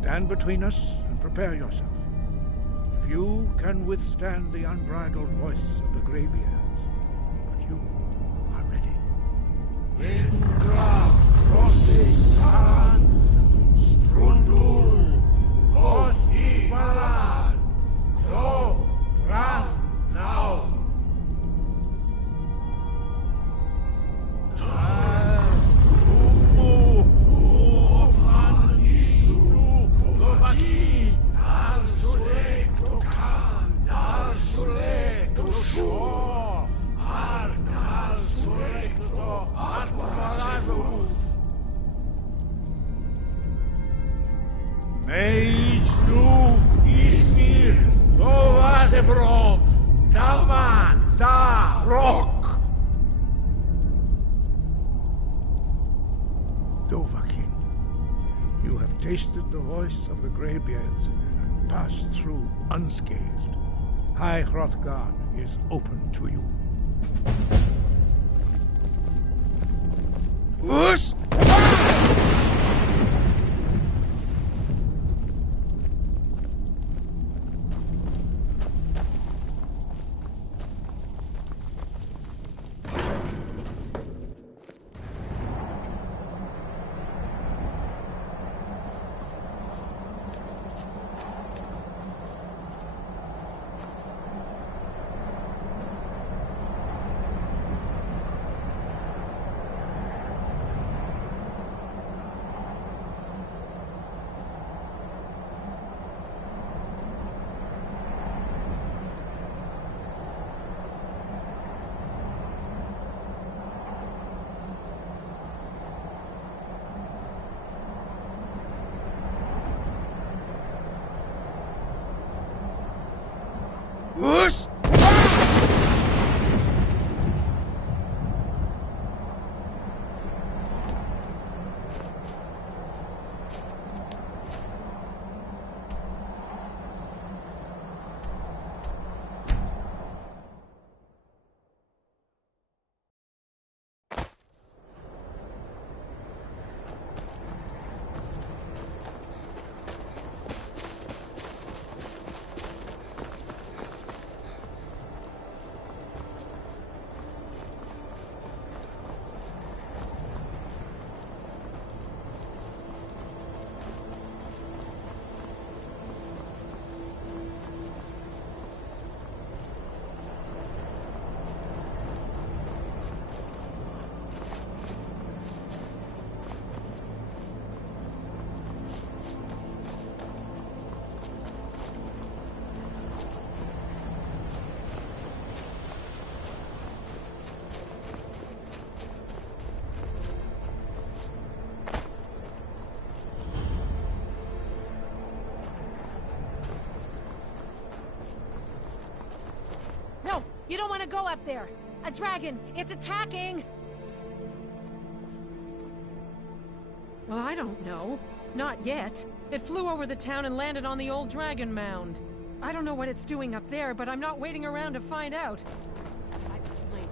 Stand between us and prepare yourself. Few can withstand the unbridled voice of the Greybeards, but you are ready. Indra Rosissan Strundul Othi Balan Lo Ram Now Dovahkiin, you have tasted the voice of the Greybeards and passed through unscathed. High Hrothgar is open to you. Us! Us! No, you don't want to go up there. A dragon, it's attacking! Well, I don't know. Not yet. It flew over the town and landed on the old dragon mound. I don't know what it's doing up there, but I'm not waiting around to find out. Might be too late.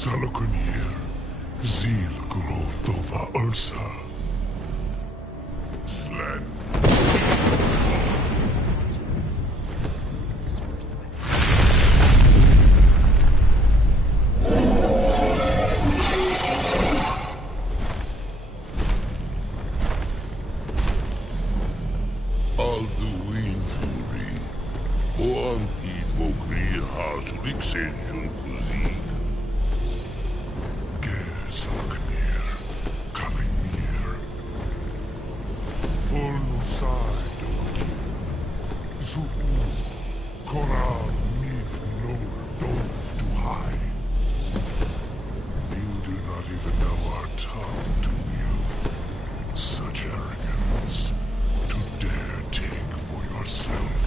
Zalokunir, Zil Gro Dova Ursa. Slen. Tulixen Junkuzik. Gesalkanir, coming near. Full side Doki. Zuu, Koral Min no Dove to hide. You do not even know our tongue, do you? Such arrogance to dare take for yourself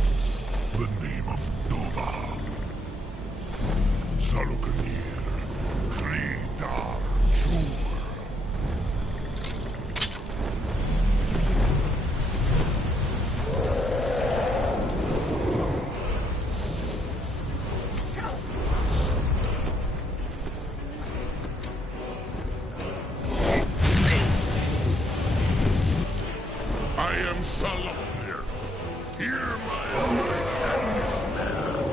the name of Nova. Salukanir, Kridar Chur. I am Salonir. Hear my voice and smell.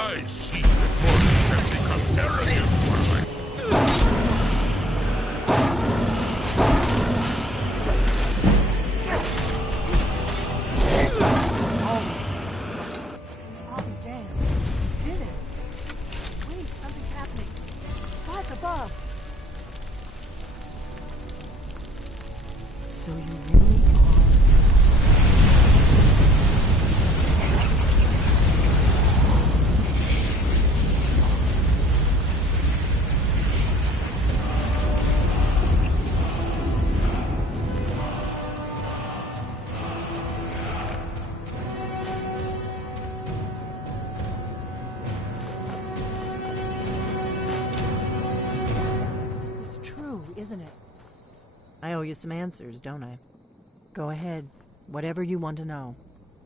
I see that mortals have become arrogant while I... I'll be damned. You did it. Wait, something's happening. What's above? So you really are... It's true, isn't it? I owe you some answers, don't I? Go ahead. Whatever you want to know.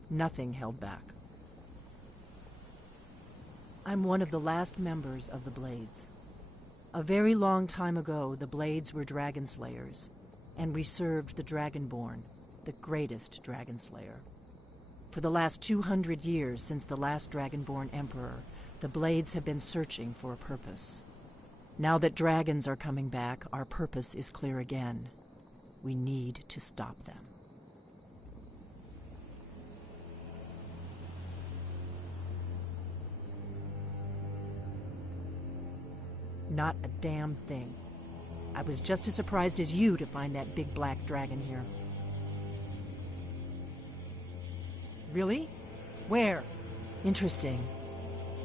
Nothing held back. I'm one of the last members of the Blades. A very long time ago, the Blades were dragon slayers, and we served the Dragonborn, the greatest dragon slayer. For the last 200 years since the last Dragonborn Emperor, the Blades have been searching for a purpose. Now that dragons are coming back, our purpose is clear again. We need to stop them. Not a damn thing. I was just as surprised as you to find that big black dragon here. Really? Where? Interesting.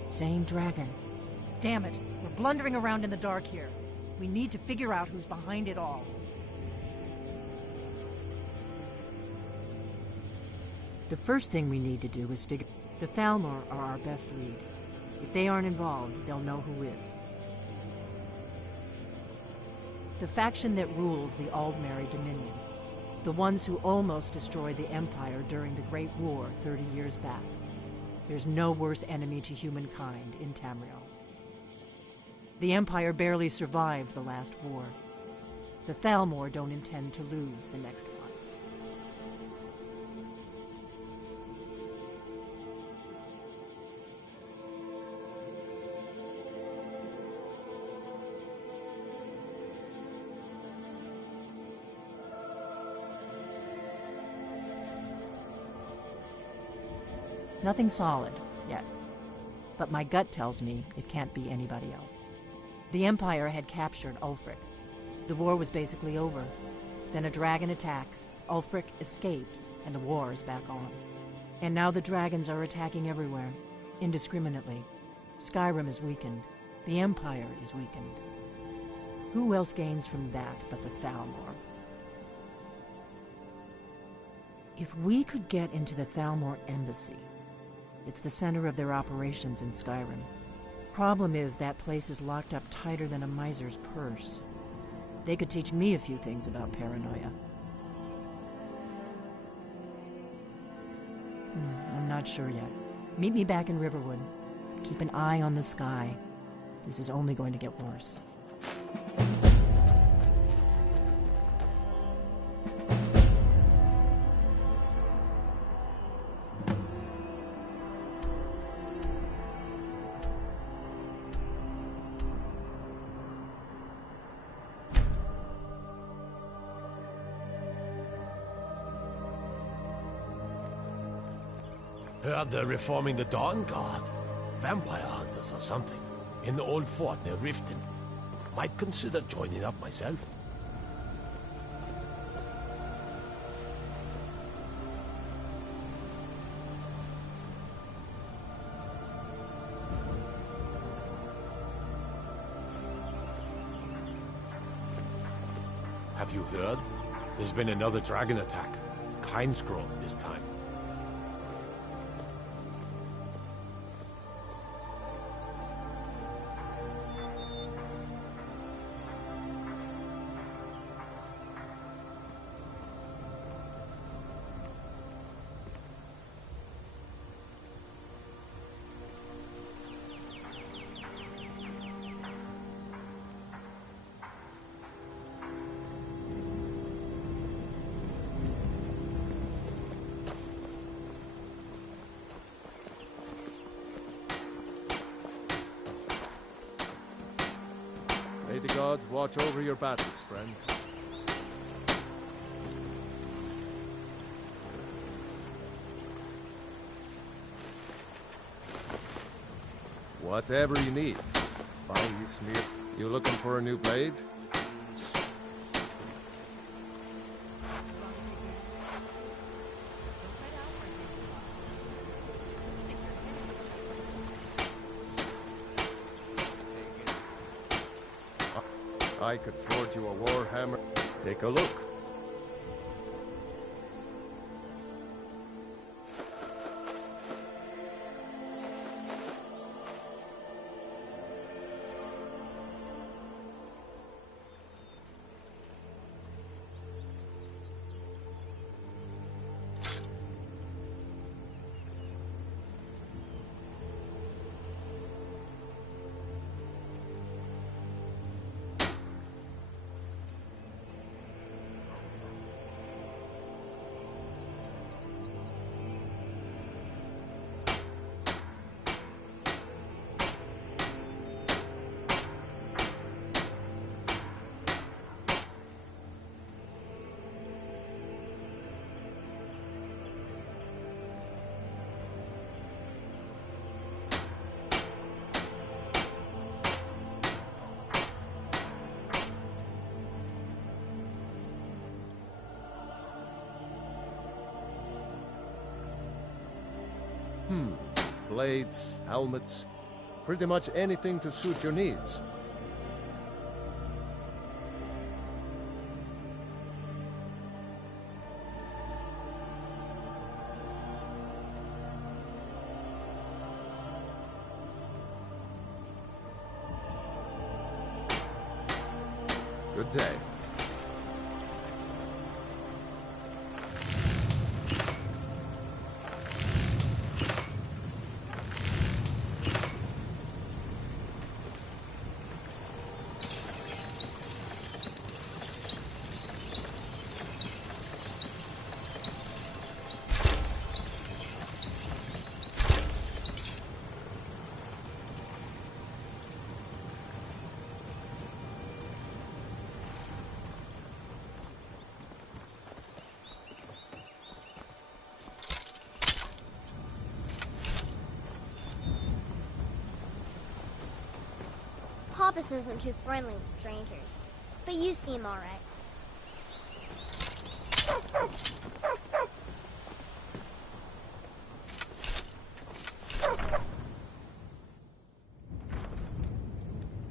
Same dragon. Damn it, we're blundering around in the dark here. We need to figure out who's behind it all. The first thing we need to do is figure... The Thalmor are our best lead. If they aren't involved, they'll know who is. The faction that rules the Aldmeri Dominion. The ones who almost destroyed the Empire during the Great War 30 years back. There's no worse enemy to humankind in Tamriel. The Empire barely survived the last war. The Thalmor don't intend to lose the next one. Nothing solid, yet. But my gut tells me it can't be anybody else. The Empire had captured Ulfric. The war was basically over. Then a dragon attacks, Ulfric escapes, and the war is back on. And now the dragons are attacking everywhere, indiscriminately. Skyrim is weakened. The Empire is weakened. Who else gains from that but the Thalmor? If we could get into the Thalmor embassy, it's the center of their operations in Skyrim. Problem is, that place is locked up tighter than a miser's purse. They could teach me a few things about paranoia. I'm not sure yet. Meet me back in Riverwood. Keep an eye on the sky. This is only going to get worse. Heard they're reforming the Dawn Guard. Vampire hunters or something. In the old fort near Riften. Might consider joining up myself. Have you heard? There's been another dragon attack. Kinesgrove this time. May the gods watch over your battles, friend. Whatever you need. Why, you smear. You looking for a new blade? I could forge you a warhammer. Take a look. Blades, helmets, pretty much anything to suit your needs. Good day. Papas isn't too friendly with strangers, but you seem all right.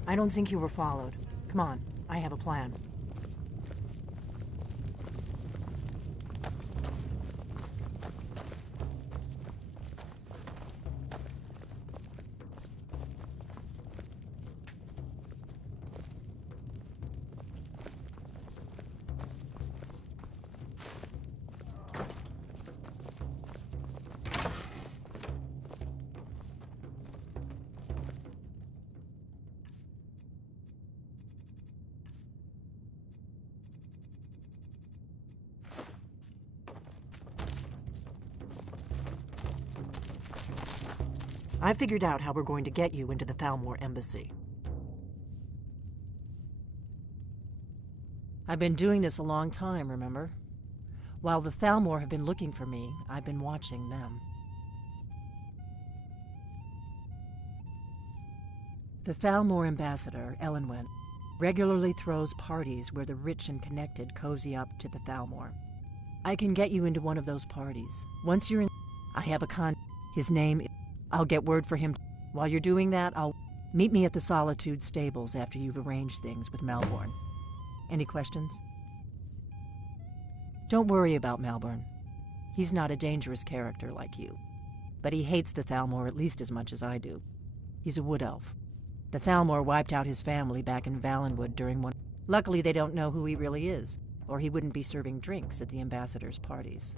I don't think you were followed. Come on, I have a plan. I figured out how we're going to get you into the Thalmor embassy. I've been doing this a long time, remember? While the Thalmor have been looking for me, I've been watching them. The Thalmor ambassador, Elenwen, regularly throws parties where the rich and connected cozy up to the Thalmor. I can get you into one of those parties. Once you're in, I have a his name, I'll get word for him. While you're doing that, I'll meet me at the Solitude stables after you've arranged things with Malborn. Any questions? Don't worry about Malborn. He's not a dangerous character like you. But he hates the Thalmor at least as much as I do. He's a wood elf. The Thalmor wiped out his family back in Valenwood during one... Luckily they don't know who he really is, or he wouldn't be serving drinks at the ambassador's parties.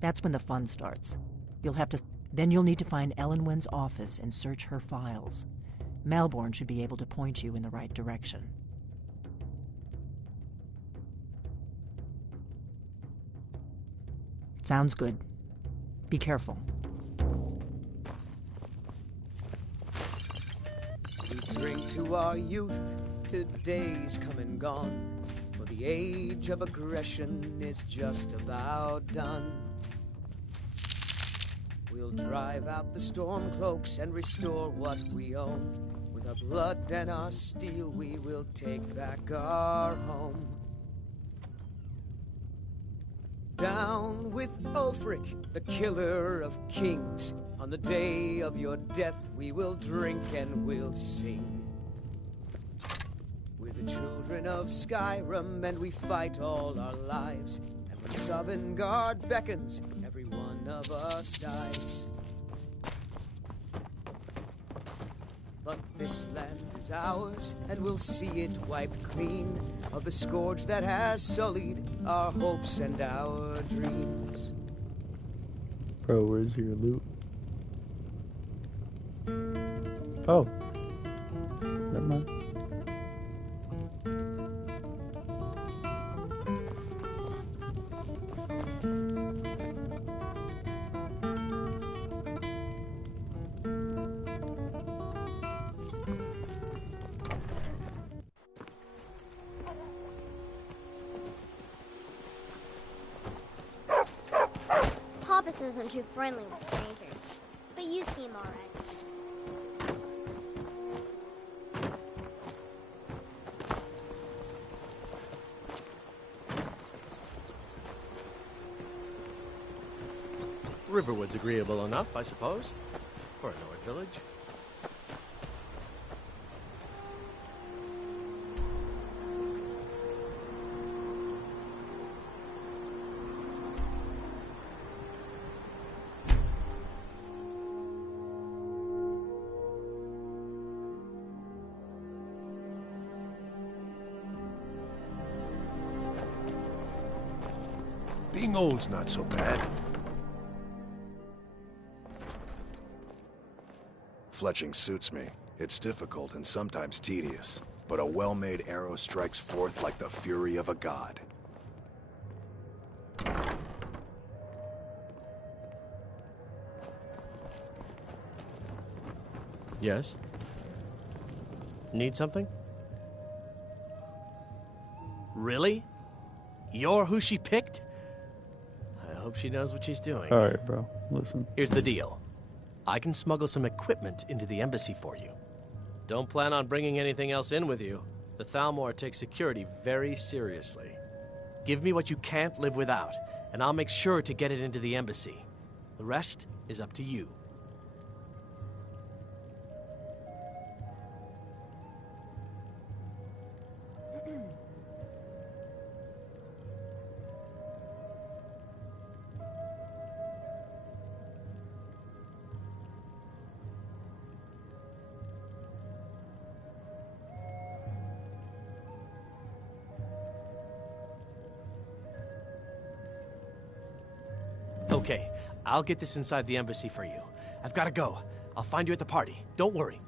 That's when the fun starts. Then you'll need to find Elenwen's office and search her files. Malborn should be able to point you in the right direction. Sounds good. Be careful. We drink to our youth, today's come and gone, for the age of aggression is just about done. We'll drive out the storm cloaks and restore what we own. With our blood and our steel, we will take back our home. Down with Ulfric, the killer of kings. On the day of your death, we will drink and we'll sing. We're the children of Skyrim, and we fight all our lives. And when Sovngarde beckons, every one of us dies. But this land is ours, and we'll see it wiped clean of the scourge that has sullied our hopes and our dreams. Bro, where's your loot? Oh. Never mind. Papas isn't too friendly with strangers, but you seem alright. Riverwood's agreeable enough, I suppose, for a North village. Being old's not so bad. Fletching suits me. It's difficult and sometimes tedious, but a well-made arrow strikes forth like the fury of a god. Yes? Need something? Really? You're who she picked? I hope she knows what she's doing. Alright, bro. Listen. Here's the deal. I can smuggle some equipment into the embassy for you. Don't plan on bringing anything else in with you. The Thalmor takes security very seriously. Give me what you can't live without, and I'll make sure to get it into the embassy. The rest is up to you. Okay, I'll get this inside the embassy for you. I've got to go. I'll find you at the party. Don't worry.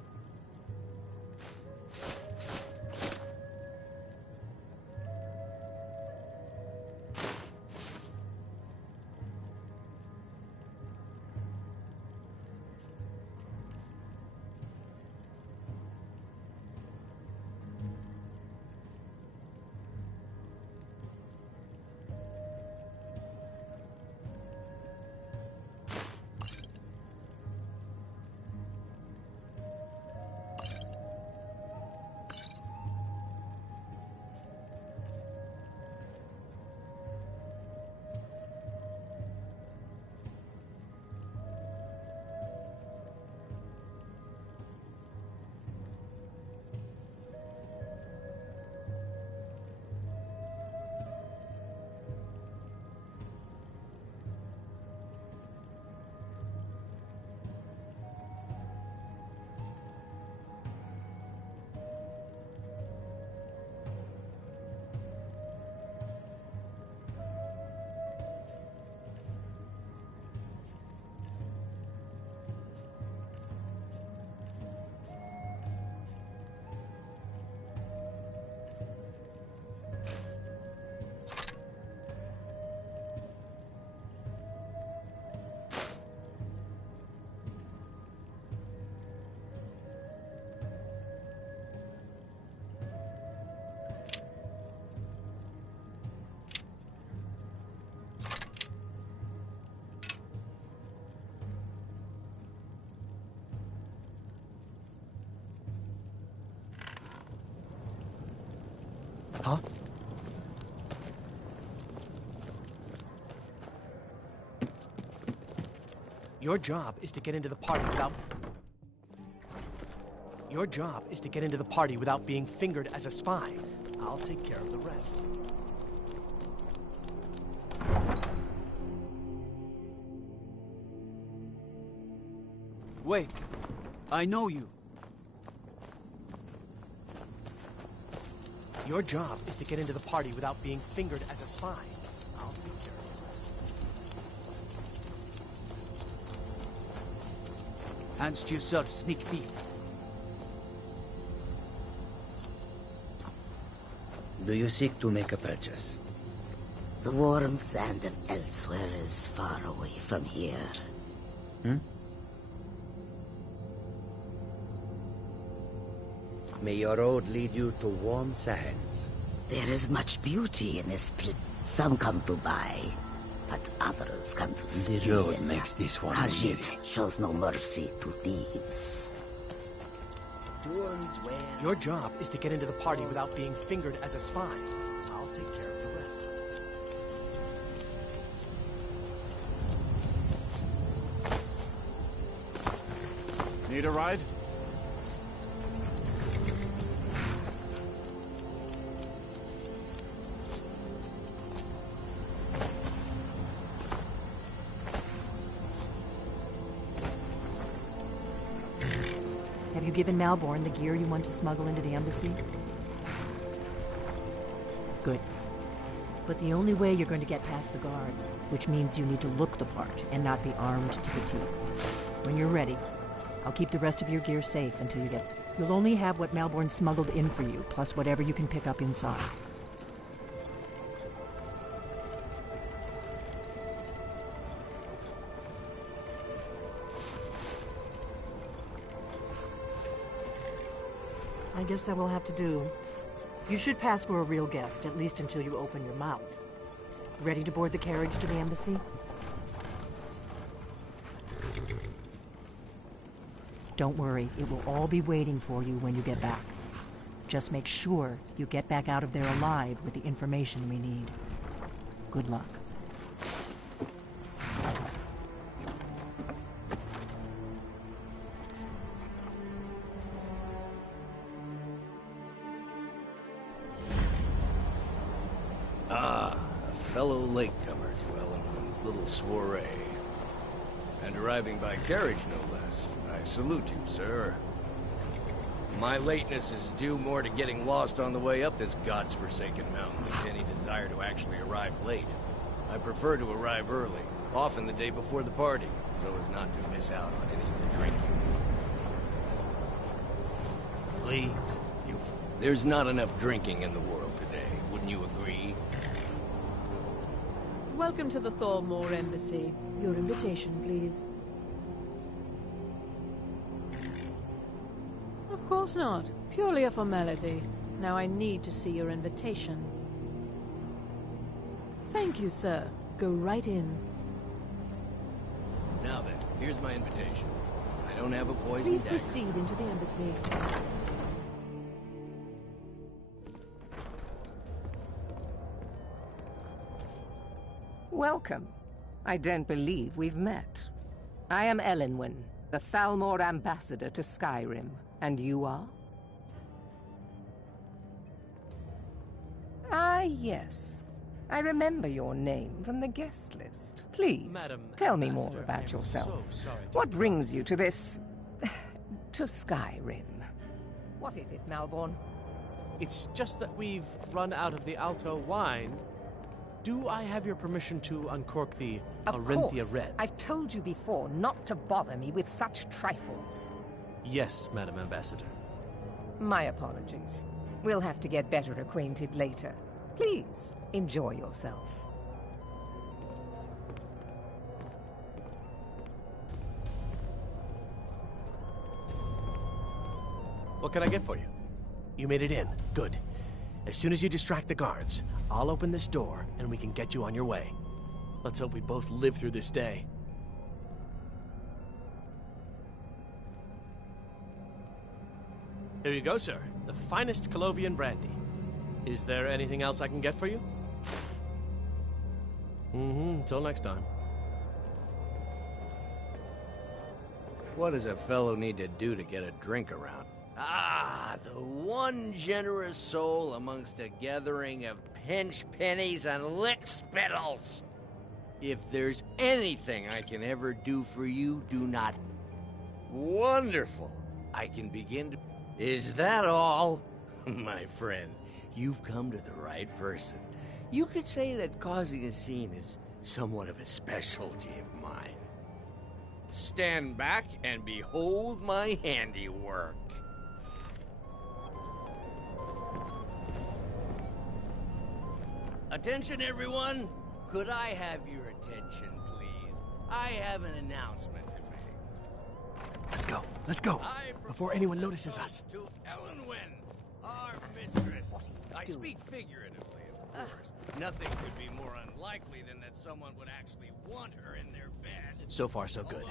Huh? Your job is to get into the party without... Your job is to get into the party without being fingered as a spy. I'll take care of the rest. Wait. I know you. Your job is to get into the party without being fingered as a spy. I'll take care of the rest. Hands to yourself, sneak thief. Do you seek to make a purchase? The warm sand of elsewhere is far away from here. May your road lead you to warm sands. There is much beauty in this place. Some come to buy, but others come to steal. The road makes this one Khajiit shows no mercy to thieves. Your job is to get into the party without being fingered as a spy. I'll take care of the rest. Need a ride? Have you given Malborn the gear you want to smuggle into the embassy? Good. But the only way you're going to get past the guard, which means you need to look the part and not be armed to the teeth. When you're ready, I'll keep the rest of your gear safe until you get... You'll only have what Malborn smuggled in for you, plus whatever you can pick up inside. I guess that will have to do. You should pass for a real guest, at least until you open your mouth. Ready to board the carriage to the embassy? Don't worry, it will all be waiting for you when you get back. Just make sure you get back out of there alive with the information we need. Good luck. Ah, a fellow latecomer to Ellenwood's little soiree. And arriving by carriage, no less. I salute you, sir. My lateness is due more to getting lost on the way up this god's-forsaken mountain than to any desire to actually arrive late. I prefer to arrive early, often the day before the party, so as not to miss out on any of the drinking. Please, There's not enough drinking in the world today, wouldn't you agree? Welcome to the Thalmor Embassy. Your invitation, please. Of course not. Purely a formality. Now I need to see your invitation. Thank you, sir. Go right in. Now then, here's my invitation. I don't have a poison Please dagger. proceed into the embassy. Welcome. I don't believe we've met. I am Elenwen, the Thalmor ambassador to Skyrim. And you are? Ah, yes. I remember your name from the guest list. Please, Madam tell me Ambassador, more about I'm yourself. so sorry to What brings you to this... to Skyrim? What is it, Malborn? It's just that we've run out of the Alto wine. Do I have your permission to uncork the Of Arinthia course. Red? I've told you before not to bother me with such trifles. Yes, Madam Ambassador. My apologies. We'll have to get better acquainted later. Please, enjoy yourself. What can I get for you? You made it in. Good. As soon as you distract the guards, I'll open this door and we can get you on your way. Let's hope we both live through this day. Here you go, sir. The finest Colovian brandy. Is there anything else I can get for you? Until next time. What does a fellow need to do to get a drink around? Ah, the one generous soul amongst a gathering of pinch pennies and lick spittles. If there's anything I can ever do for you, do not... Wonderful. I can begin to... Is that all? My friend, you've come to the right person. You could say that causing a scene is somewhat of a specialty of mine. Stand back and behold my handiwork. Attention, everyone! Could I have your attention, please? I have an announcement to make. Let's go, before anyone notices us. To Elenwen, our mistress. I speak figuratively, of course. Nothing could be more unlikely than that someone would actually want her in their bed. So far, so good.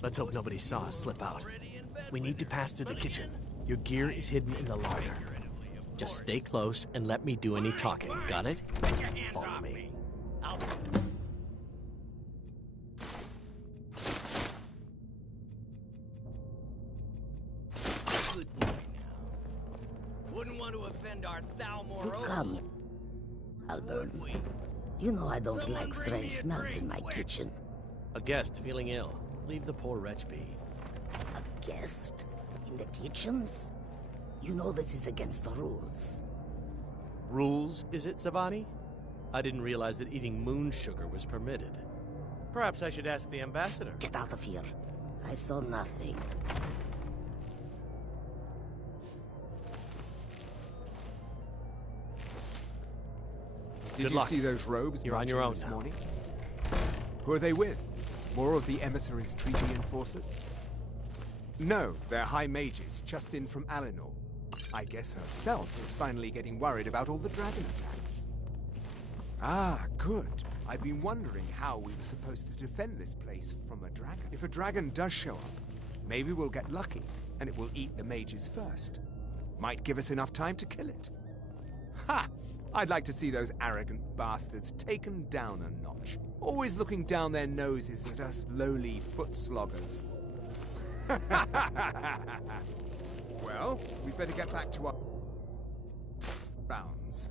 Let's hope nobody saw us slip out. We need to pass through the kitchen. Your gear is hidden in the larder. Just stay close and let me do any talking. Got it? Follow me. Good boy now. Wouldn't want to offend our Thalmor. Come, Alburn. You know I don't like strange smells in my kitchen. A guest feeling ill. Leave the poor wretch be. A guest? In the kitchens? You know this is against the rules. Rules, is it, Zavani? I didn't realize that eating moon sugar was permitted. Perhaps I should ask the ambassador. Get out of here. I saw nothing. Did you see those robes? You're on your own this now. Morning? Who are they with? More of the emissaries' treaty enforcers? No, they're high mages, just in from Alinor. I guess herself is finally getting worried about all the dragon attacks. Ah, good. I've been wondering how we were supposed to defend this place from a dragon. If a dragon does show up, maybe we'll get lucky, and it will eat the mages first. Might give us enough time to kill it. Ha! I'd like to see those arrogant bastards taken down a notch. Always looking down their noses at us lowly foot sloggers. Well, we'd better get back to our bounds.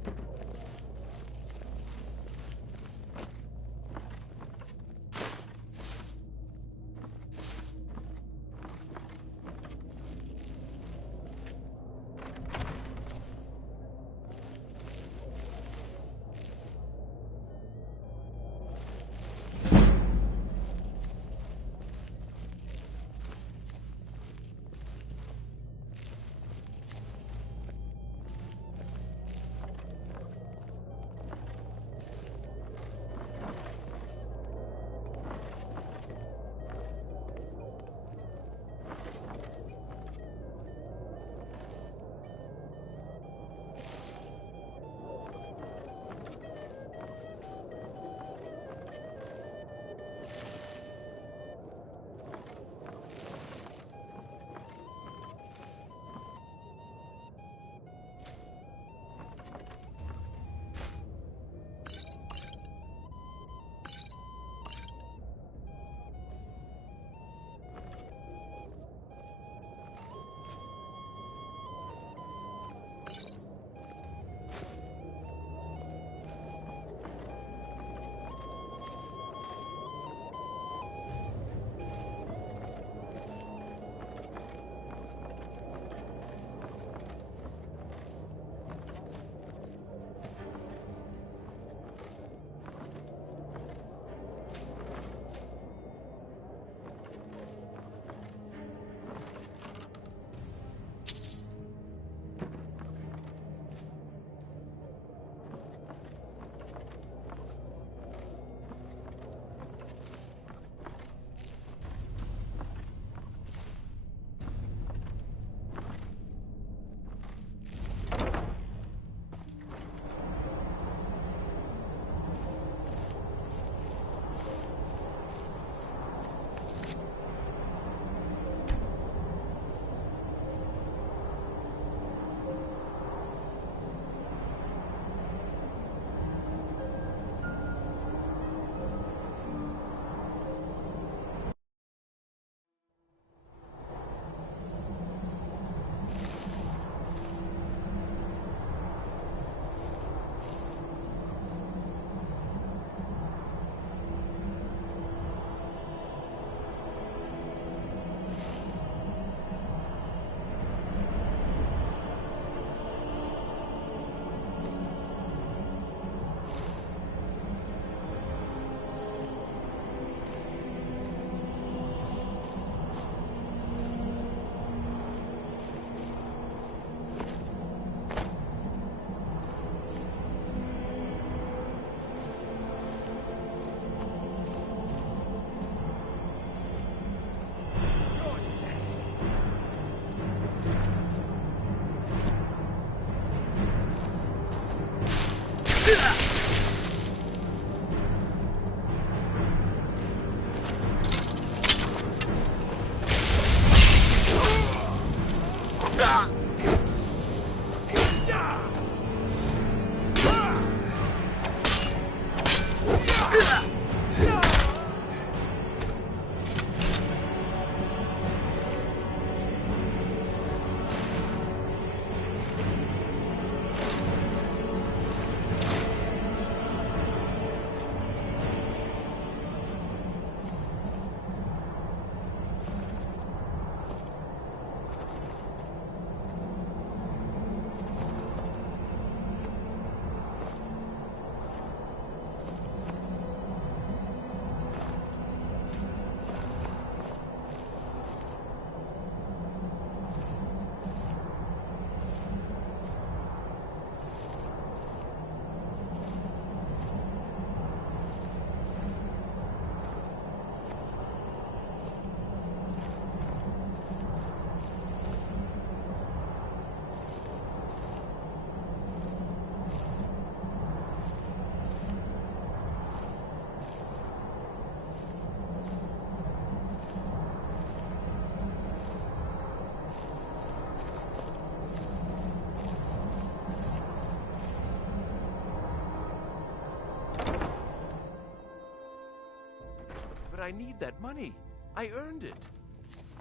I need that money. I earned it.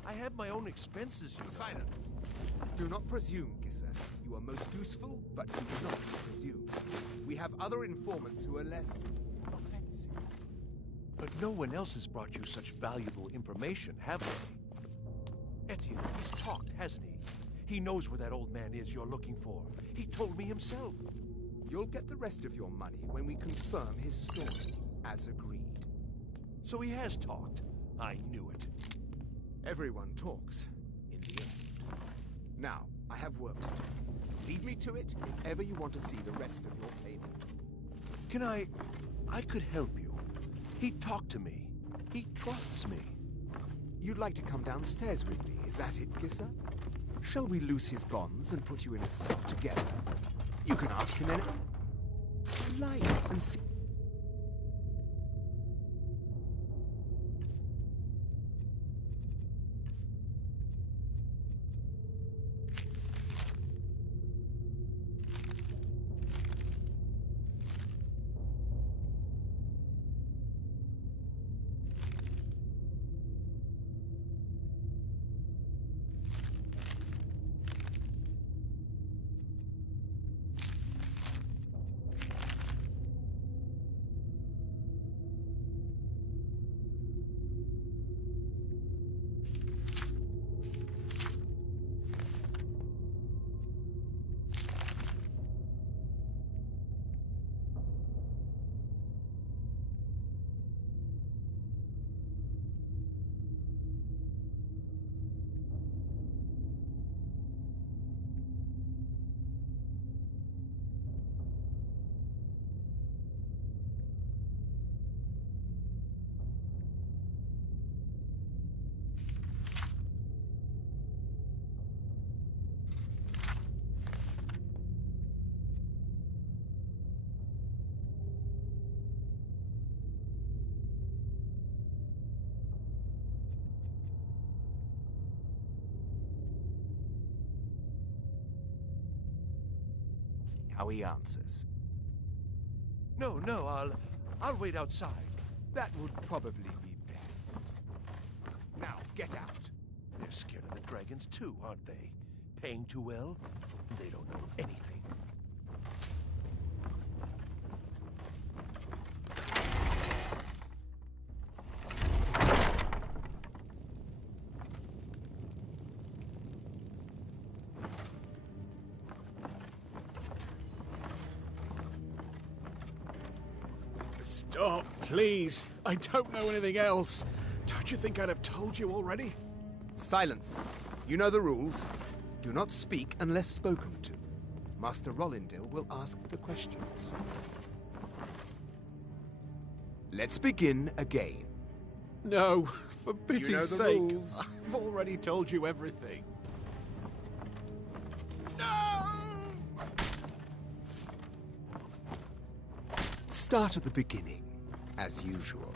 I have my own expenses, you know. Silence! Do not presume, Gisser. You are most useful, but you do not presume. We have other informants who are less offensive. But no one else has brought you such valuable information, have they? Etienne, he's talked, hasn't he? He knows where that old man is you're looking for. He told me himself. You'll get the rest of your money when we confirm his story, as agreed. So he has talked. I knew it. Everyone talks, in the end. Now, I have work to do. Lead me to it if ever you want to see the rest of your payment. Can I could help you. He talked to me. He trusts me. You'd like to come downstairs with me, is that it, Gisser? Shall we loose his bonds and put you in a cell together? You can ask him anything you like and see. How he answers. No, I'll wait outside. That would probably be best. Now, get out. They're scared of the dragons too, aren't they? Paying too well? They don't know anything. Stop, please. I don't know anything else. Don't you think I'd have told you already? Silence. You know the rules. Do not speak unless spoken to. Master Rollindil will ask the questions. Let's begin again. No, for pity's You know the sake. rules. I've already told you everything. Start at the beginning, as usual.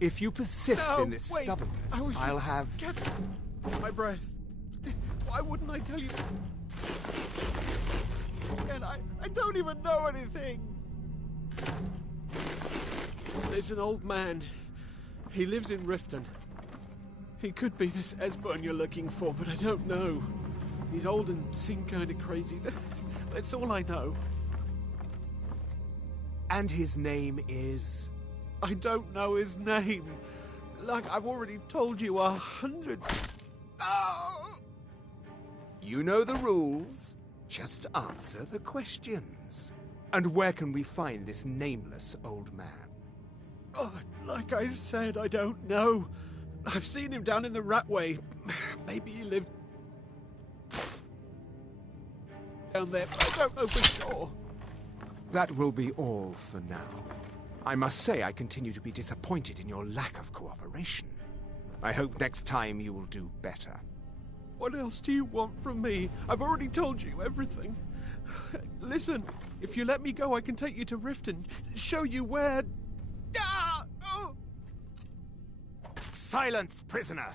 If you persist in this stubbornness, I'll have... Get my breath. Why wouldn't I tell you? And I don't even know anything. There's an old man. He lives in Riften. He could be this Esbern you're looking for, but I don't know. He's old and seemed kind of crazy. That's all I know. And his name is? I don't know his name. Like I've already told you 100. Oh! You know the rules. Just answer the questions. And where can we find this nameless old man? Oh, like I said, I don't know. I've seen him down in the Ratway. Maybe he lived down there, but I don't know for sure. That will be all for now. I must say I continue to be disappointed in your lack of cooperation. I hope next time you will do better. What else do you want from me? I've already told you everything. Listen, if you let me go, I can take you to Riften, show you where... Ah! Oh! Silence, prisoner!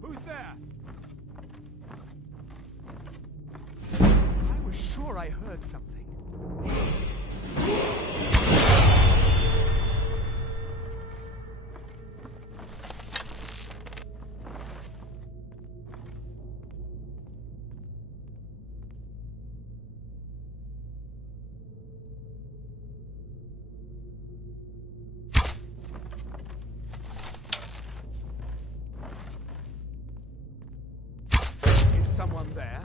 Who's there? I was sure I heard something. Someone there?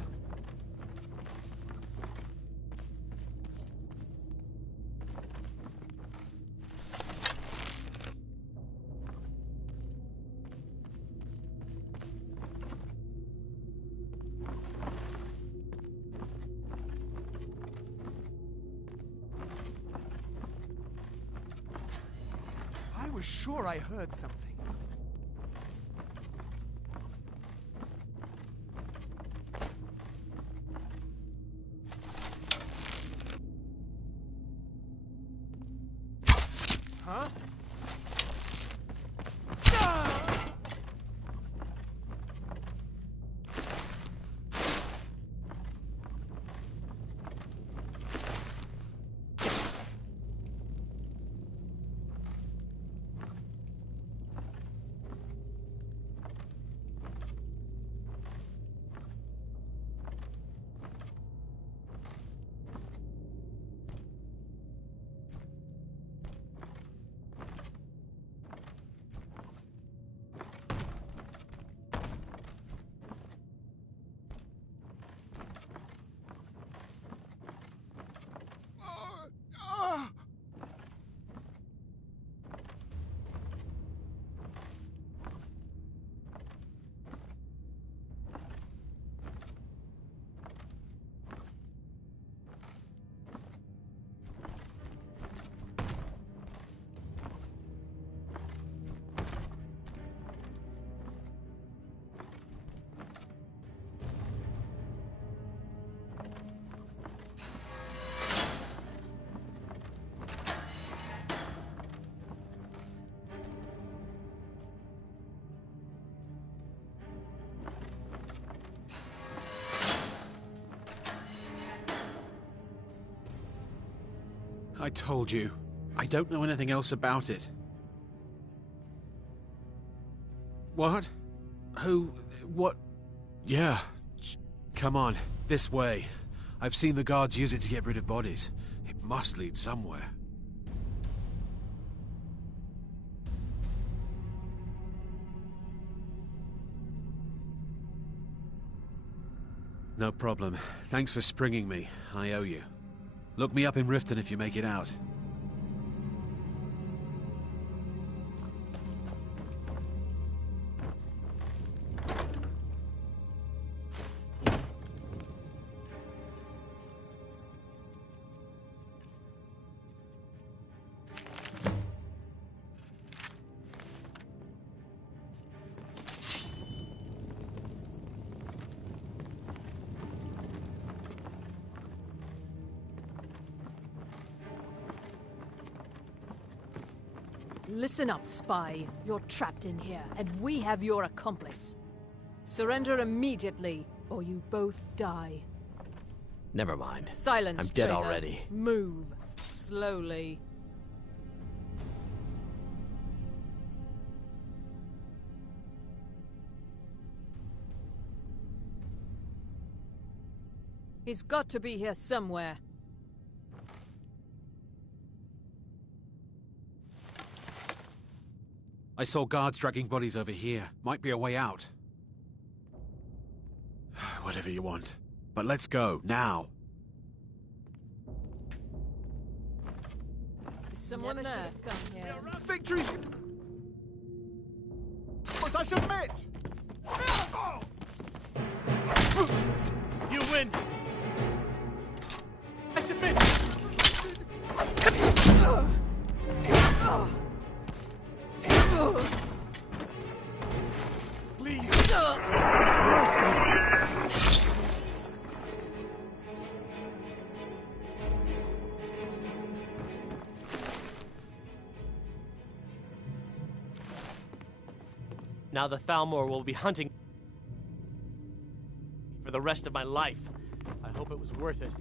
I was sure I heard something. Huh? I told you. I don't know anything else about it. What? Who? What? Yeah. Come on, this way. I've seen the guards use it to get rid of bodies. It must lead somewhere. No problem. Thanks for springing me. I owe you. Look me up in Riften if you make it out. Listen up, spy. You're trapped in here, and we have your accomplice. Surrender immediately, or you both die. Never mind. Silence, I'm dead traitor. already. Move. Slowly. He's got to be here somewhere. I saw guards dragging bodies over here. Might be a way out. Whatever you want. But let's go, now. Is someone there? Come here. Victory's... Must I submit? You win! I submit! Please! Now the Thalmor will be hunting for the rest of my life. I hope it was worth it.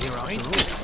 Here are the rules.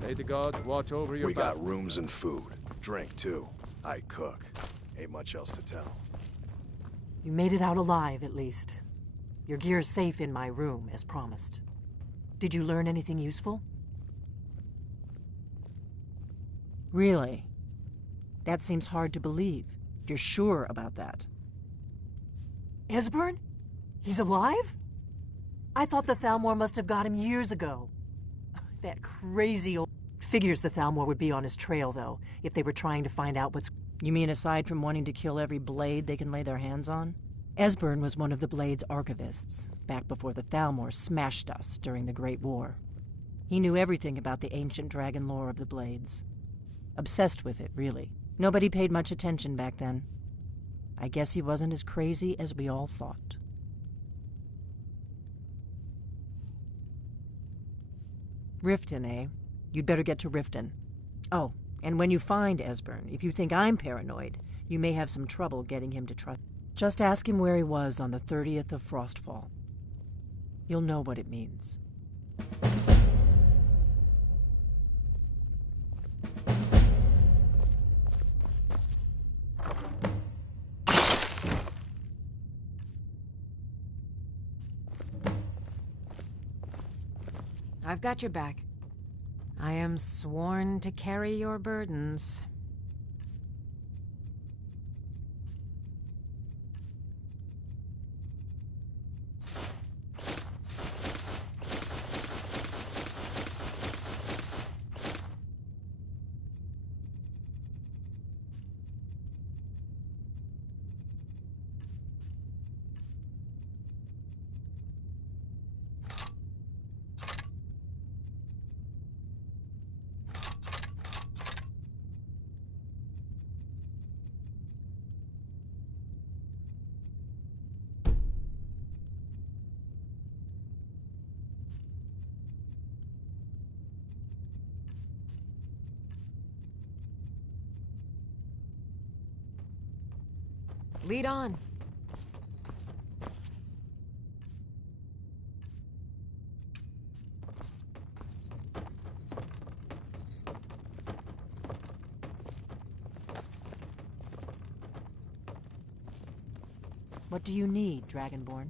May the gods watch over your We back. got rooms and food. Drink, too. I cook. Ain't much else to tell. You made it out alive, at least. Your gear's safe in my room, as promised. Did you learn anything useful? Really? That seems hard to believe. You're sure about that? Esbern? He's alive? I thought the Thalmor must have got him years ago. That crazy old... Figures the Thalmor would be on his trail, though, if they were trying to find out what's... You mean aside from wanting to kill every blade they can lay their hands on? Esbern was one of the Blade's archivists, back before the Thalmor smashed us during the Great War. He knew everything about the ancient dragon lore of the Blades. Obsessed with it, really. Nobody paid much attention back then. I guess he wasn't as crazy as we all thought. Riften, eh? You'd better get to Riften. Oh, and when you find Esbern, if you think I'm paranoid, you may have some trouble getting him to trust. Just ask him where he was on the 30th of Frostfall. You'll know what it means. I've got your back. I am sworn to carry your burdens. Lead on. What do you need, Dragonborn?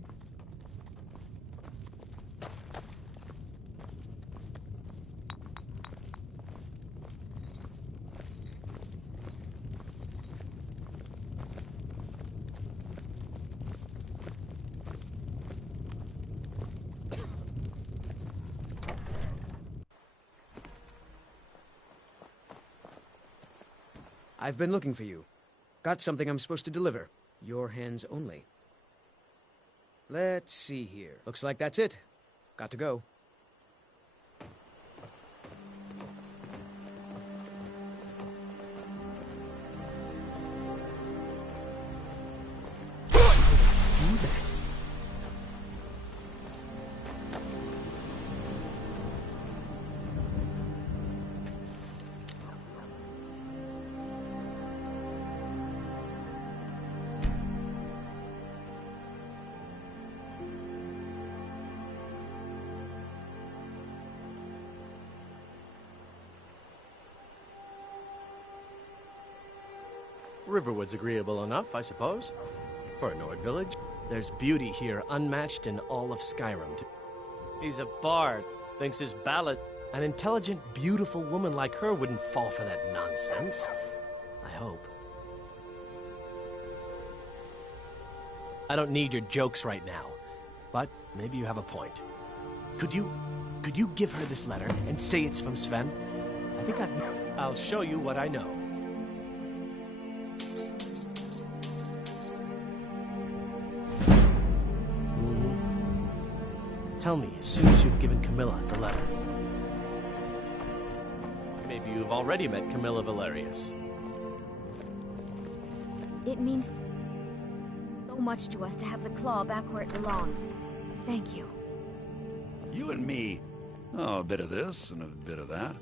I've been looking for you. Got something I'm supposed to deliver. Your hands only. Let's see here. Looks like that's it. Got to go. Riverwood's agreeable enough, I suppose. For a Nord village, there's beauty here unmatched in all of Skyrim. He's a bard. Thinks his ballad... An intelligent, beautiful woman like her wouldn't fall for that nonsense. I hope. I don't need your jokes right now, but maybe you have a point. Could you give her this letter and say it's from Sven? I think I'll show you what I know. Tell me as soon as you've given Camilla the letter. Maybe you've already met Camilla Valerius. It means so much to us to have the claw back where it belongs. Thank you. You and me. Oh, a bit of this and a bit of that.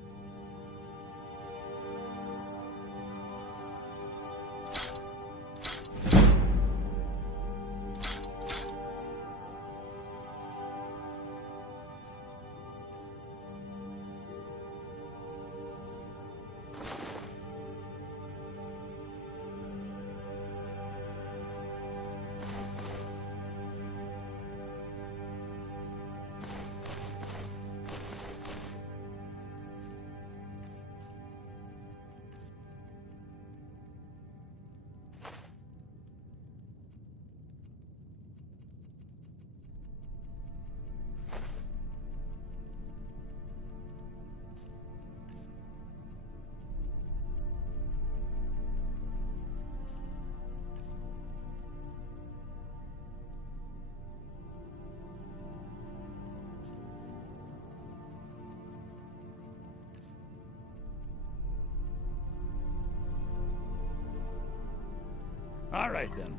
All right, then.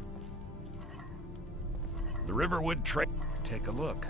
The Riverwood Trail. Take a look.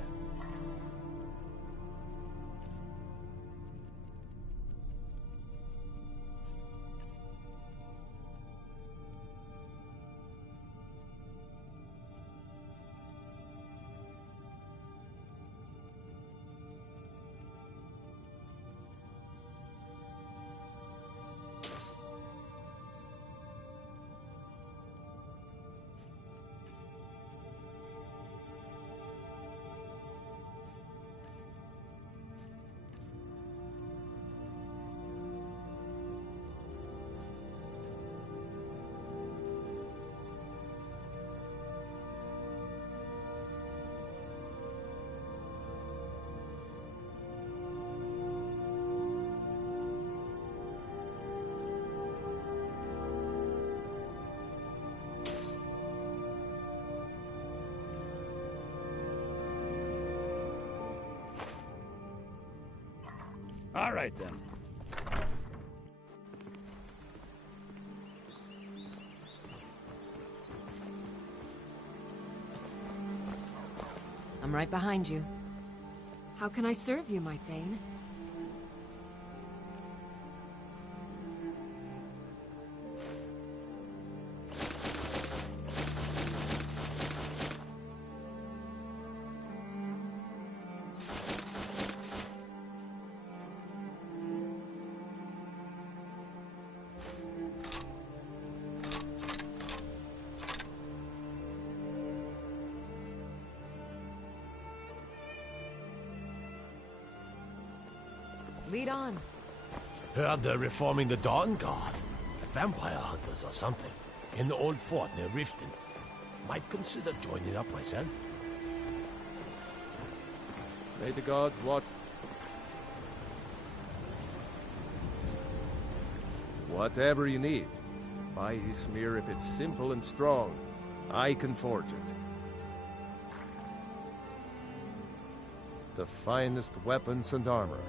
All right, then. I'm right behind you. How can I serve you, my Thane? Lead on. Heard they're reforming the Dawn Guard. Vampire hunters or something. In the old fort near Riften. Might consider joining up myself. May the gods watch. Whatever you need. Buy his smear if it's simple and strong. I can forge it. The finest weapons and armor.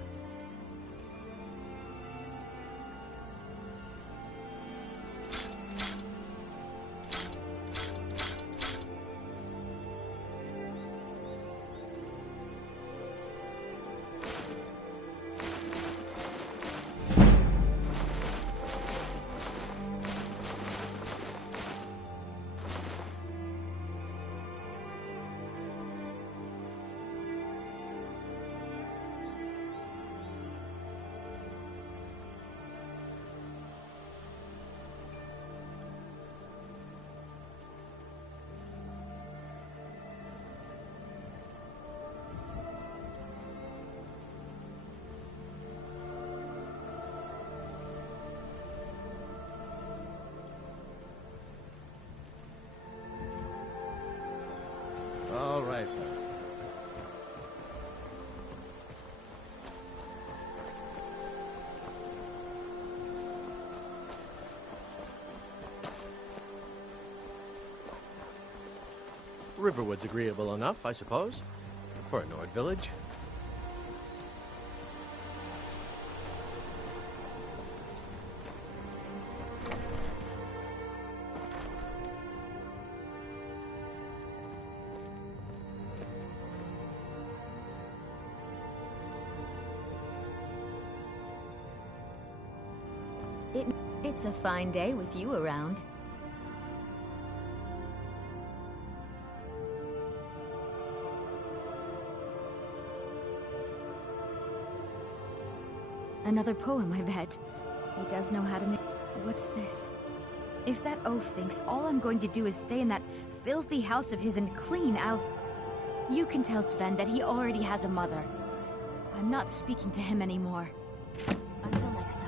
All right, then. Riverwood's agreeable enough, I suppose, for a Nord village. It's a fine day with you around. Another poem, I bet. He does know how to make... What's this? If that oaf thinks all I'm going to do is stay in that filthy house of his and clean, You can tell Sven that he already has a mother. I'm not speaking to him anymore. Until next time.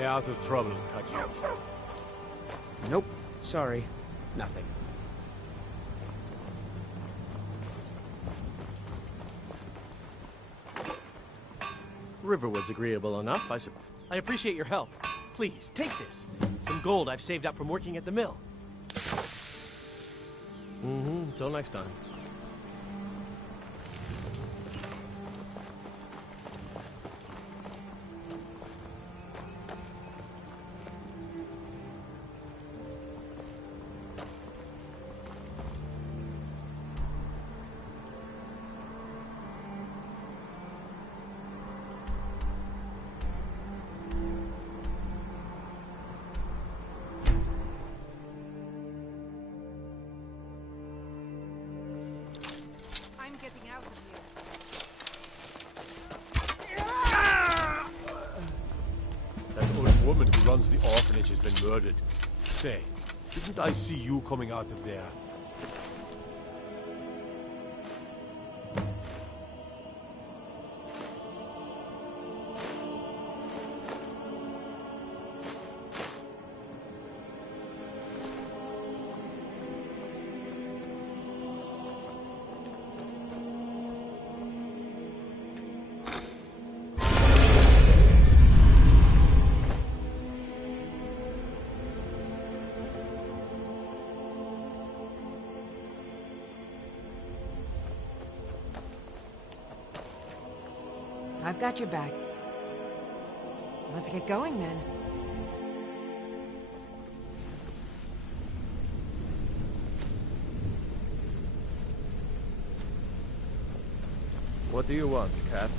Stay out of trouble, Khajiit. Nope. Sorry. Nothing. Riverwood's agreeable enough, I appreciate your help. Please, take this. Some gold I've saved up from working at the mill. Until next time. Getting out of here. That old woman who runs the orphanage has been murdered. Say, didn't I see you coming out of there? I've got your back. Let's get going then. What do you want, Cat?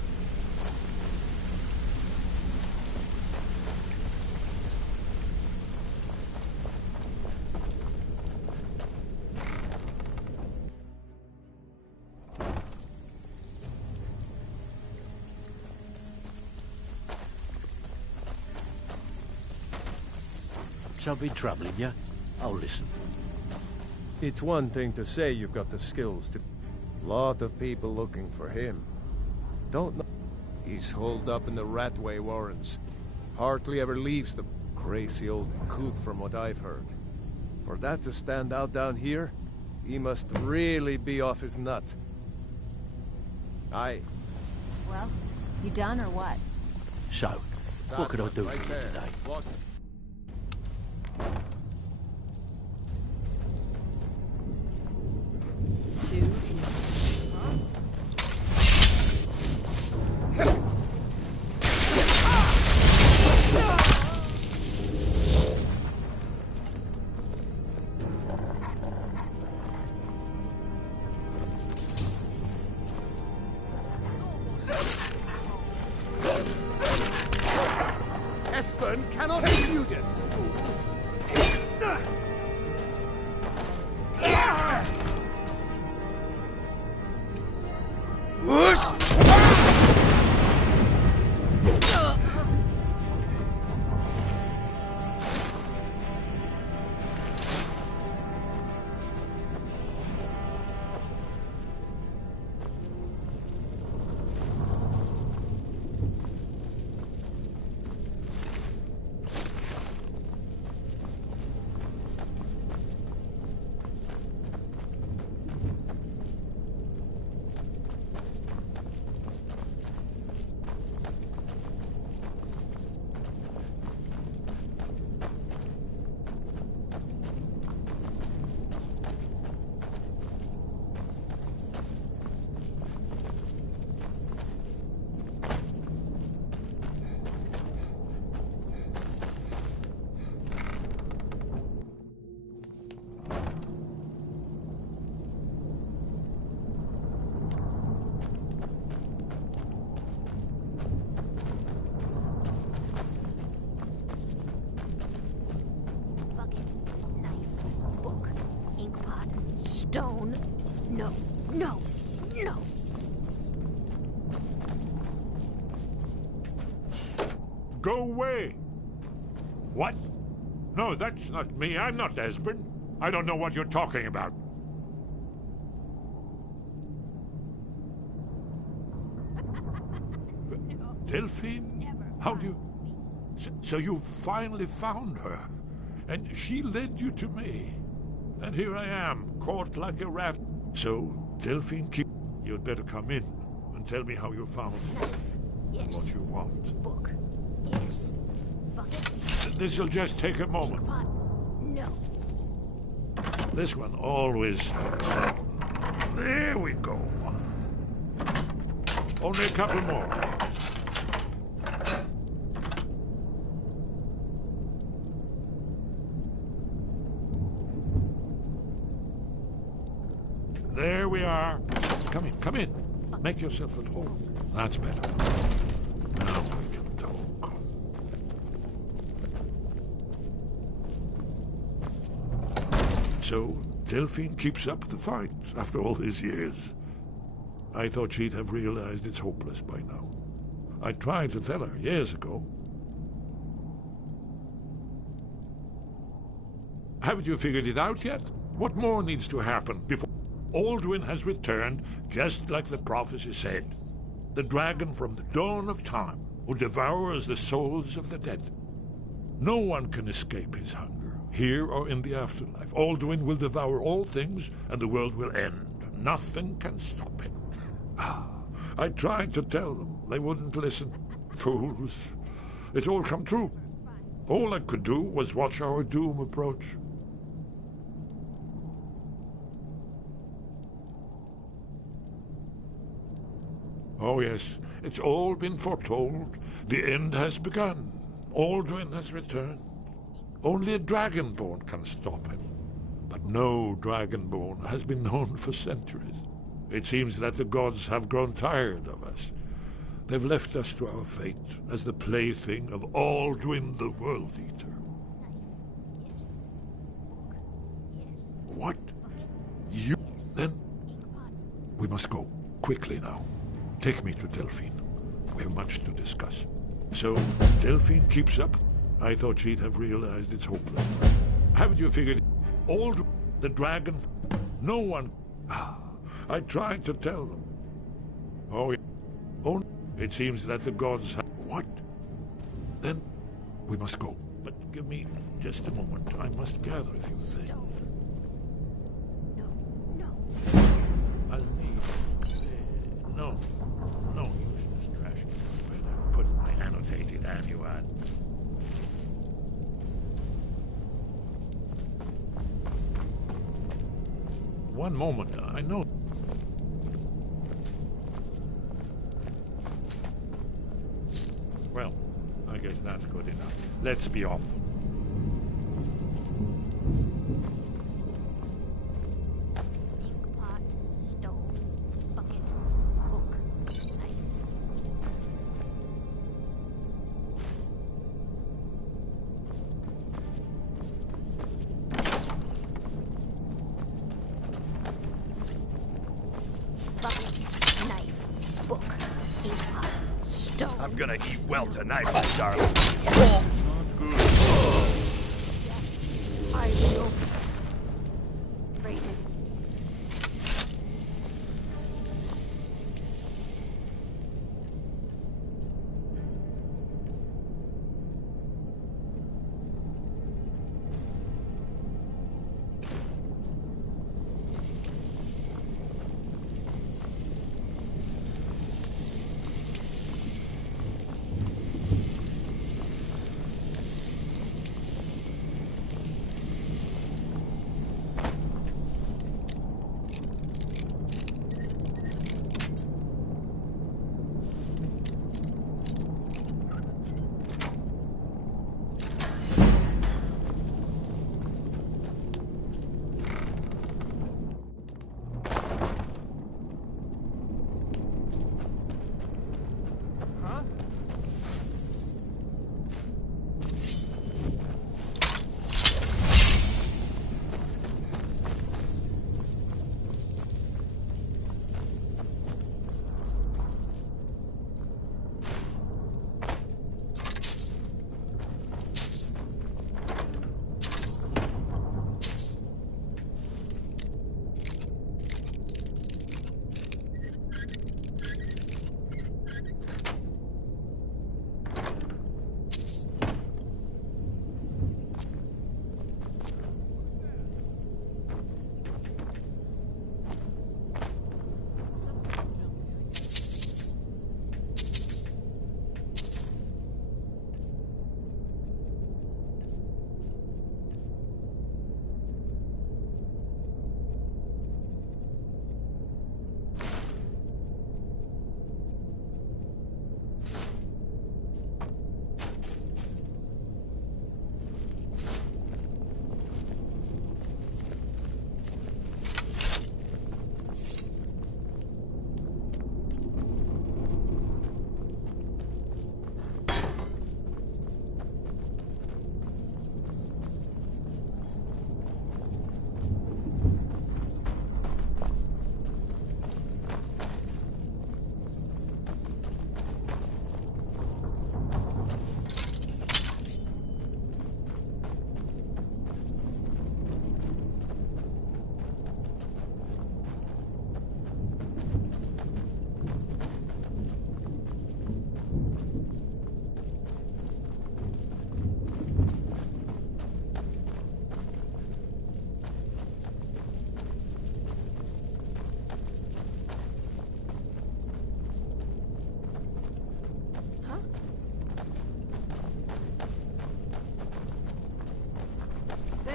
Something troubling you? I'll listen. It's one thing to say you've got the skills to... Lot of people looking for him. Don't know... He's holed up in the Ratway Warrens. Hardly ever leaves the crazy old coot from what I've heard. For that to stand out down here, he must really be off his nut. Aye. Well, you done or what? So, what could I do right for you there. today? What? Espen cannot elude us. Stone. No, no, no. Go away! What? No, that's not me. I'm not Esben. I don't know what you're talking about. Delphine? How do you... So you finally found her, and she led you to me. And here I am, caught like a rat. So, Delphine, you'd better come in and tell me how you found Yes. what you want. Book. Yes. Bucket. This'll just take a moment. Pot. No. This one always sticks. There we go. Only a couple more. There we are. Come in, come in. Make yourself at home. That's better. Now we can talk. So, Delphine keeps up the fight after all these years. I thought she'd have realized it's hopeless by now. I tried to tell her years ago. Haven't you figured it out yet? What more needs to happen before Alduin has returned, just like the prophecy said? The dragon from the dawn of time, who devours the souls of the dead. No one can escape his hunger, here or in the afterlife. Alduin will devour all things, and the world will end. Nothing can stop him. I tried to tell them. They wouldn't listen. Fools. It's all come true. All I could do was watch our doom approach. Oh, yes, it's all been foretold. The end has begun. Alduin has returned. Only a dragonborn can stop him. But no dragonborn has been known for centuries. It seems that the gods have grown tired of us. They've left us to our fate as the plaything of Alduin the World Eater. What? You? Then? We must go. Quickly now. Take me to Delphine. We have much to discuss. So, Delphine keeps up? I thought she'd have realized it's hopeless. Haven't you figured? The dragon? No one... I tried to tell them. Oh, it seems that the gods have... What? Then we must go. But give me just a moment. I must gather a few things. No. I'll need... No useless trash. Put my annotated annual. One moment, I know. Well, I guess that's good enough. Let's be off. Pot, stove, bucket, hook, knife. Bucket, knife, book, inkpot, stone. I'm gonna eat well tonight, my darling. I will. Rated.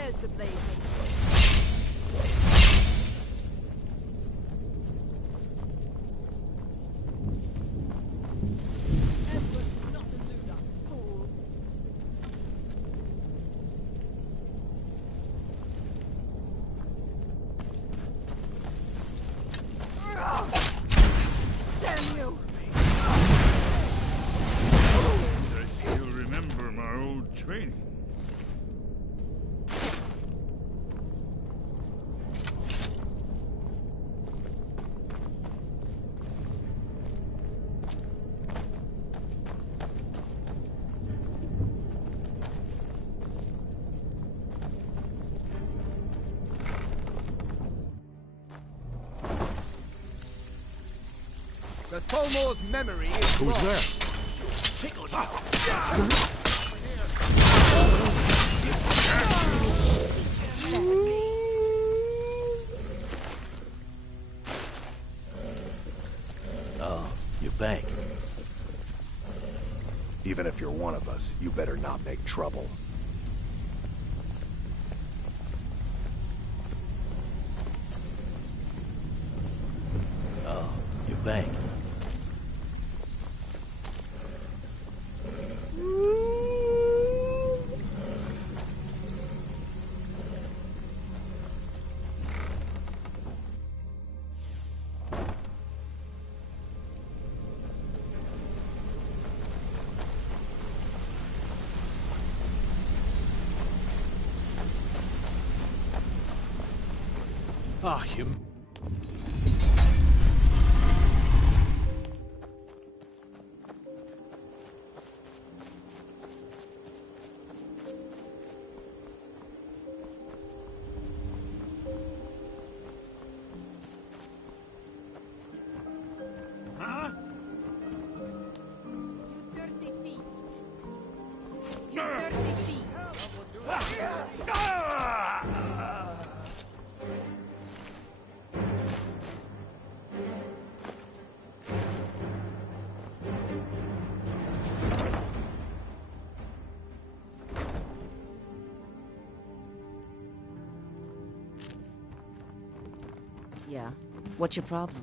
There's the blade. Damn you! You'll remember my old training. The Tolmore's memory is Who's lost. Oh, you bank. Even if you're one of us, you better not make trouble. Oh, you bank. Ah, you... Huh? Dirty thief. You dirty thief. Yeah? What's your problem?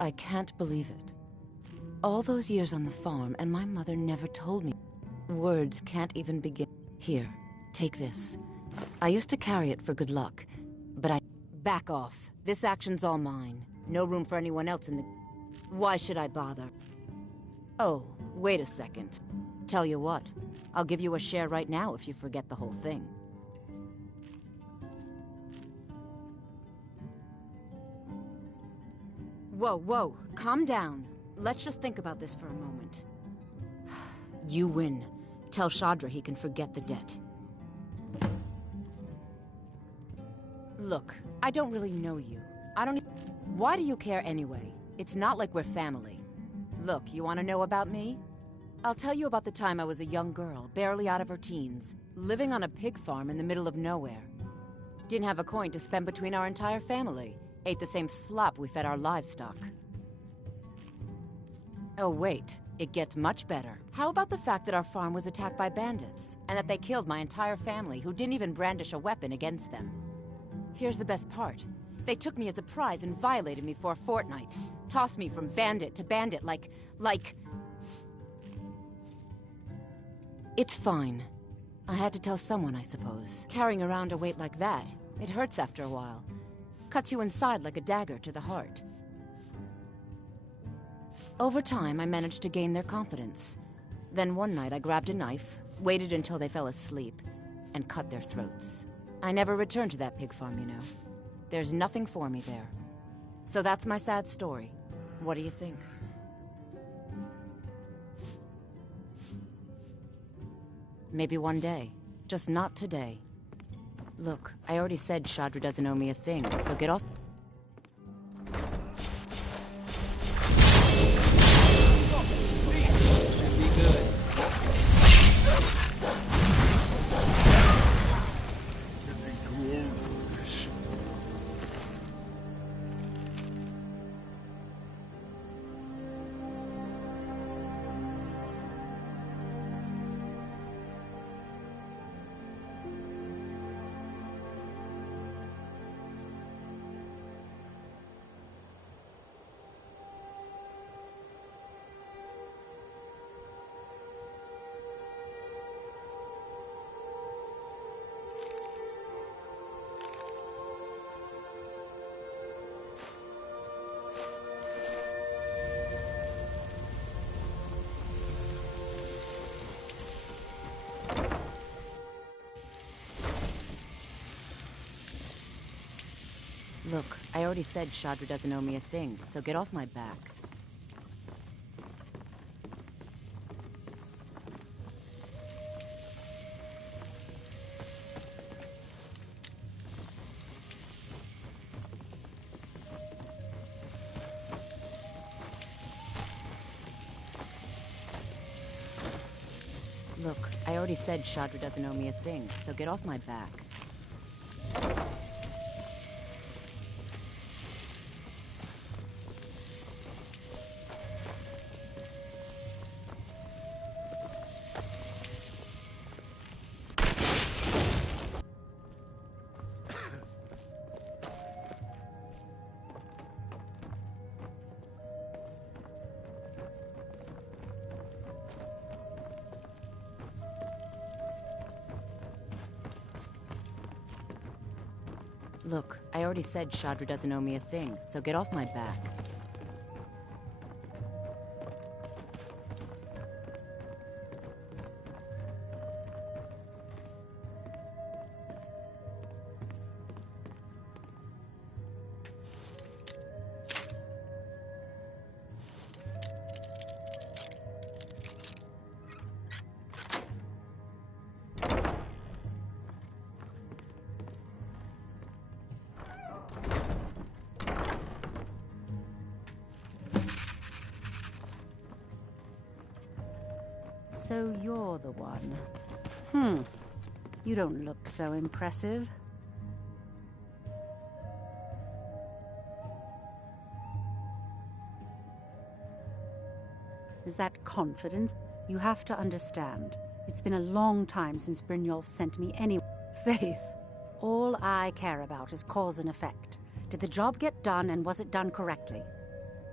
I can't believe it. All those years on the farm, and my mother never told me. Words can't even begin. Here, take this. I used to carry it for good luck, but I... Back off. This action's all mine. No room for anyone else in the... Why should I bother? Oh, wait a second. Tell you what, I'll give you a share right now if you forget the whole thing. Whoa, calm down. Let's just think about this for a moment. You win. Tell Shadra he can forget the debt. Look, I don't really know you. Why do you care anyway? It's not like we're family. Look, you want to know about me? I'll tell you about the time I was a young girl, barely out of her teens, living on a pig farm in the middle of nowhere. Didn't have a coin to spend between our entire family. Ate the same slop we fed our livestock. Oh wait, it gets much better. How about the fact that our farm was attacked by bandits, and that they killed my entire family who didn't even brandish a weapon against them? Here's the best part. They took me as a prize and violated me for a fortnight. Tossed me from bandit to bandit like... It's fine. I had to tell someone, I suppose. Carrying around a weight like that, it hurts after a while. Cuts you inside like a dagger to the heart. Over time, I managed to gain their confidence. Then one night I grabbed a knife, waited until they fell asleep, and cut their throats. I never returned to that pig farm, you know. There's nothing for me there. So that's my sad story. What do you think? Maybe one day. Just not today. Look, I already said Shadra doesn't owe me a thing, so get off. Look, I already said Shadra doesn't owe me a thing, so get off my back. Look, I already said Shadra doesn't owe me a thing, so get off my back. Look, I already said Shadra doesn't owe me a thing, so get off my back. So you're the one. You don't look so impressive. Is that confidence? You have to understand. It's been a long time since Brynjolf sent me any faith. All I care about is cause and effect. Did the job get done, and was it done correctly?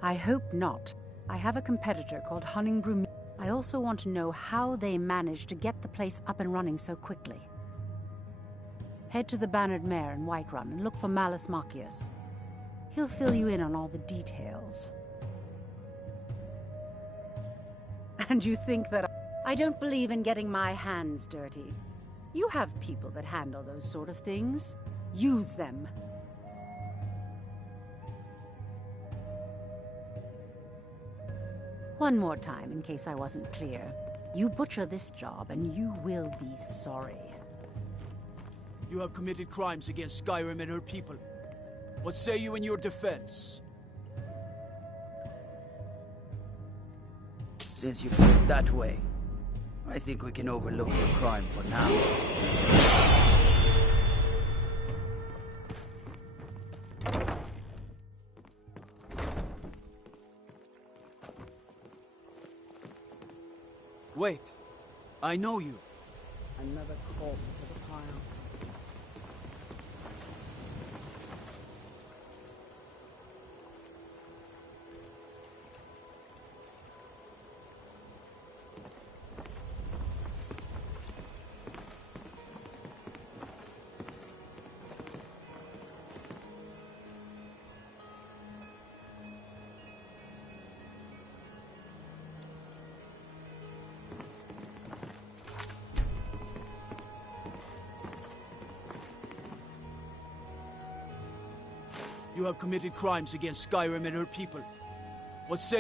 I hope not. I have a competitor called Hunningbrew. I also want to know how they managed to get the place up and running so quickly. Head to the Bannered Mare in Whiterun and look for Malus Machius. He'll fill you in on all the details. And you think that I don't believe in getting my hands dirty. You have people that handle those sort of things. Use them. One more time, in case I wasn't clear. You butcher this job, and you will be sorry. You have committed crimes against Skyrim and her people. What say you in your defense? Since you put it that way, I think we can overlook your crime for now. Wait, I know you. Another corpse to the pile. You have committed crimes against Skyrim and her people. What say...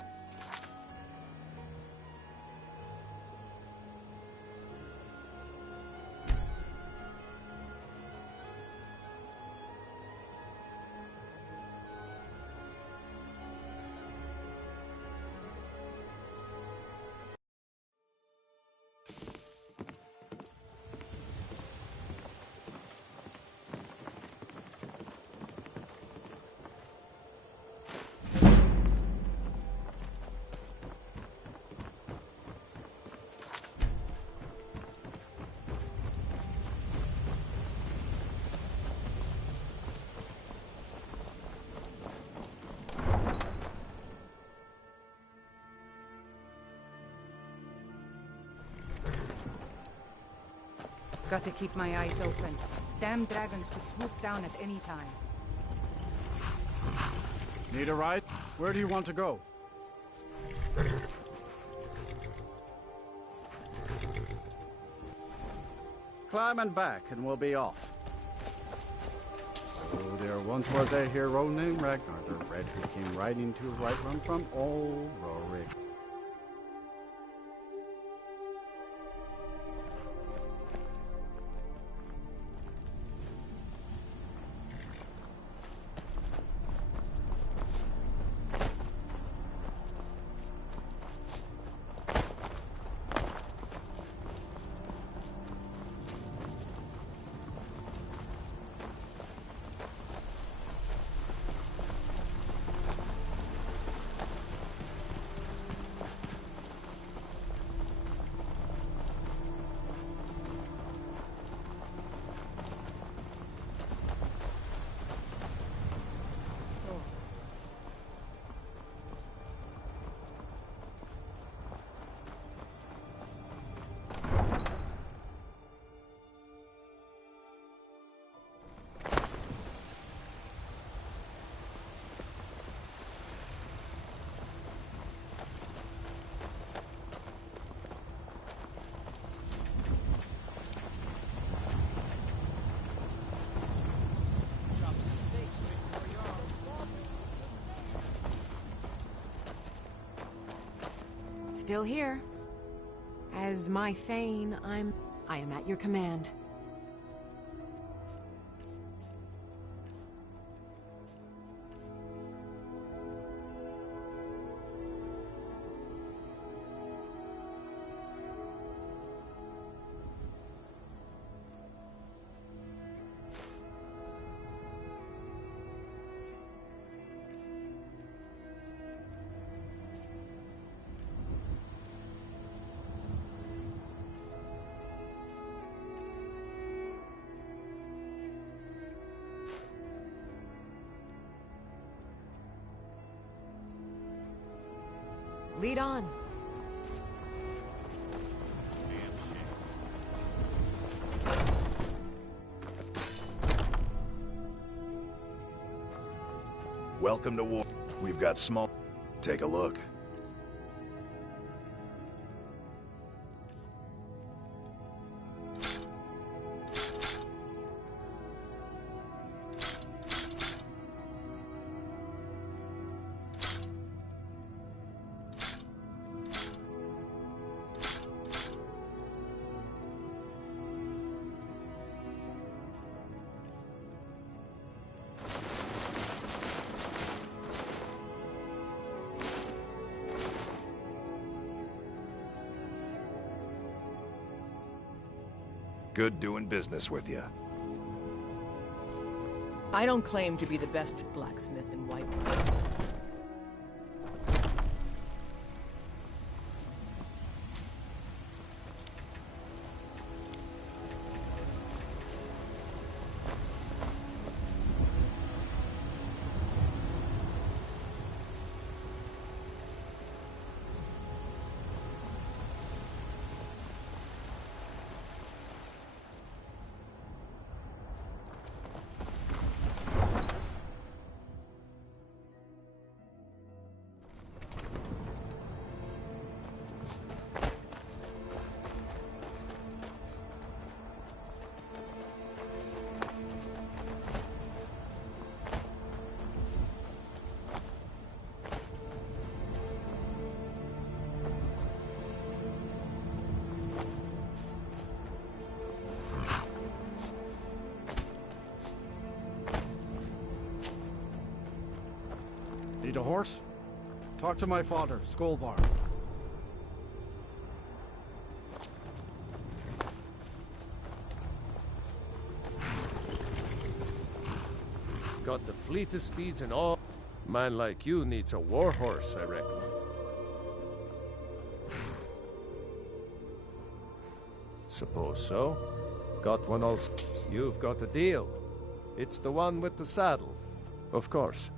Got to keep my eyes open. Damn dragons could swoop down at any time. Need a ride? Where do you want to go? Climb and back, and we'll be off. Hold There once was a hero named Ragnar the Red who came riding to right run from old Rorik. Still here. As my Thane, I am at your command. Lead on. Welcome to war. We've got small... Take a look. Good doing business with you. I don't claim to be the best blacksmith in Whitewater. Need a horse? Talk to my father, Skolvar. Got the fleetest steeds and all. Man like you needs a war horse, I reckon. Suppose so. Got one all... You've got a deal. It's the one with the saddle. Of course.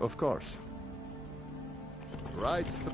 Of course. Rides the...